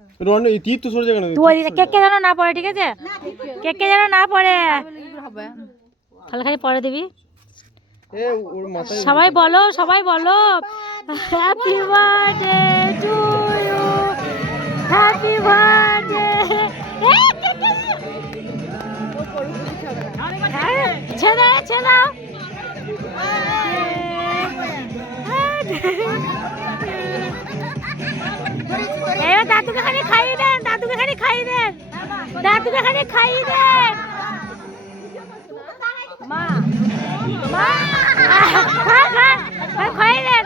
রন এই তীর তো সরে যাবে না। তুই কেকে যেন না পড়ে, ঠিক আছে? কেকে যেন না পড়ে, তাহলে খালি পরে দিবি। এ ওর মাথায় সবাই বলো, সবাই বলো, happy birthday to you, happy birthday. ছেড়ে ছেড়ে এবার দাদুকে খালি খাইয়ে দেন, দাদুকে খালি খাইয়ে দেন, দাদুকে খালি খাইয়ে দেন। মা মা খাইয়ে দেন।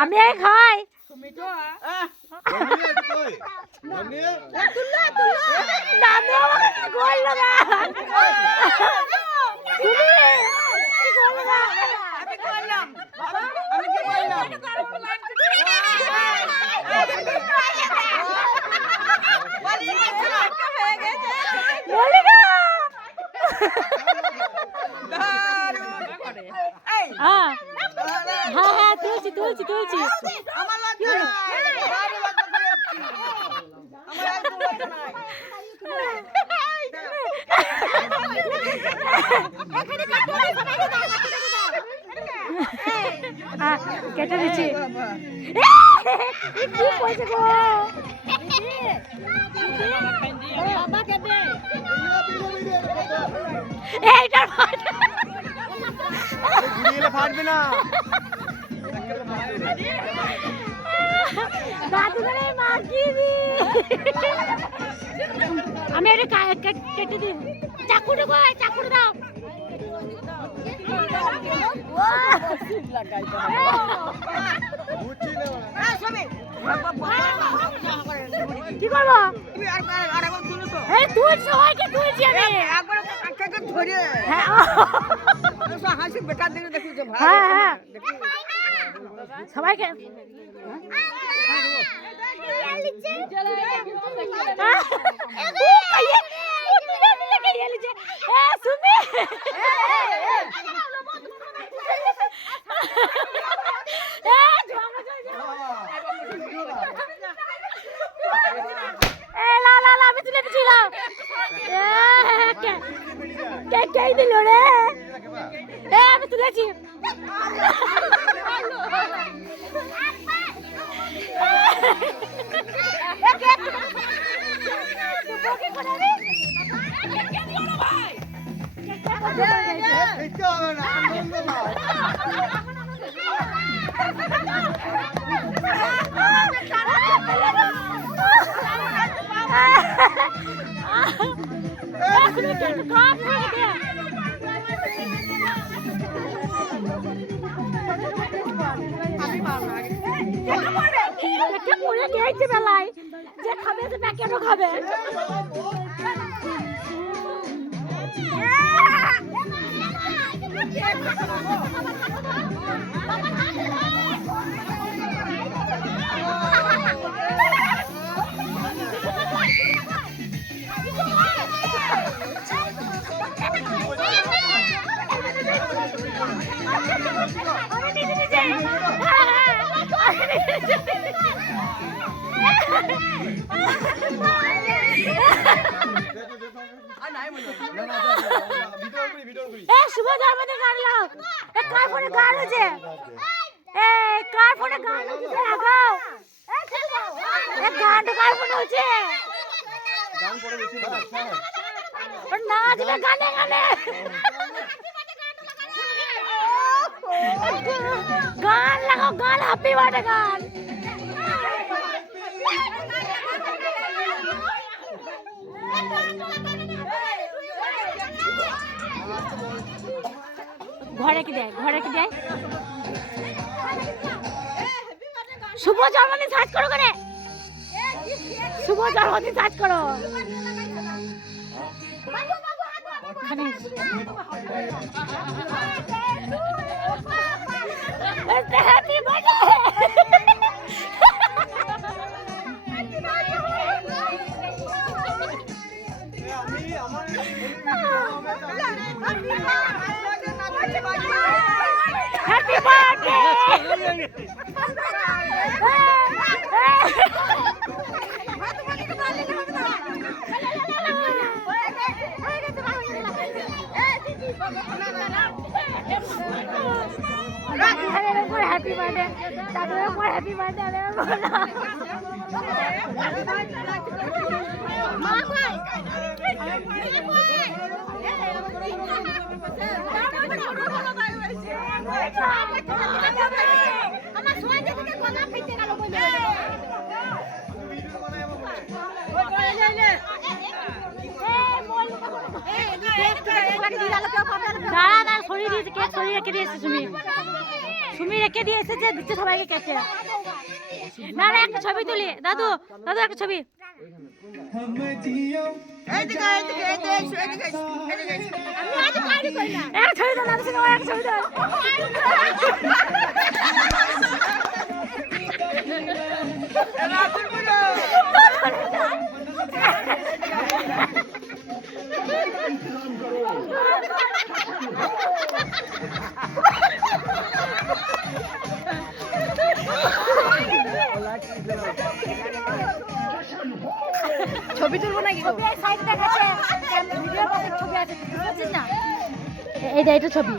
আমি খাই দাদু আমাকে করলো না। হ্যাঁ হ্যাঁ তুলছি তুলছি তুলছি। কেটে দিচ্ছি। কি কইছে গো? এইটা ফাটবে না। দাদুকে মাগিবি। আমি এটা কেটে দিই। চাকুটা কই? চাকুটা দাও। কি করবো? এই তুই সবাইকে তুলছি আমি। হ্যাঁ হ্যাঁ সবাইকে আমি তুলে দিচ্ছিলাম। কে দিল রে? আমি তুলেছি। বেলায় যে খাবে সে প্যাকেটও খাবে। শুভ জন্মদিন গান লাও। কার ফোনে গান হচ্ছে? কার ফোনে গান হচ্ছে? লাগাও। গানটা কার ফোনে হচ্ছে? না দিলে গানে গানে গান লাগাও, গান হ্যাপি বার্থডে গান। ঘরে কি দেয়? ঘরে কি দেয়? শুভ জন্মদিন সার্চ করো করে, শুভ জন্মদিন সার্চ করো। Happy birthday. Happy birthday! Happy birthday তাদের উপর হ্যাপি বার্থডে আমার সময় থেকে কথা ফিরতে গেল দাঁড়া সরিয়ে দিয়েছে কেক সরিয়ে রেখে দিয়েছে সুমি রেখে দিয়েছে যে দিচ্ছে সবাইকে কেটে না না একটা ছবি তুলি দাদু দাদু একটা ছবি একটা ছবি দাও দাদু সঙ্গে একটা ছবি দাও ছবি তুলবো নাকি সাইড দেখাচ্ছে ভিডিও ছবি আছে বুঝছিস না এইটা ছবি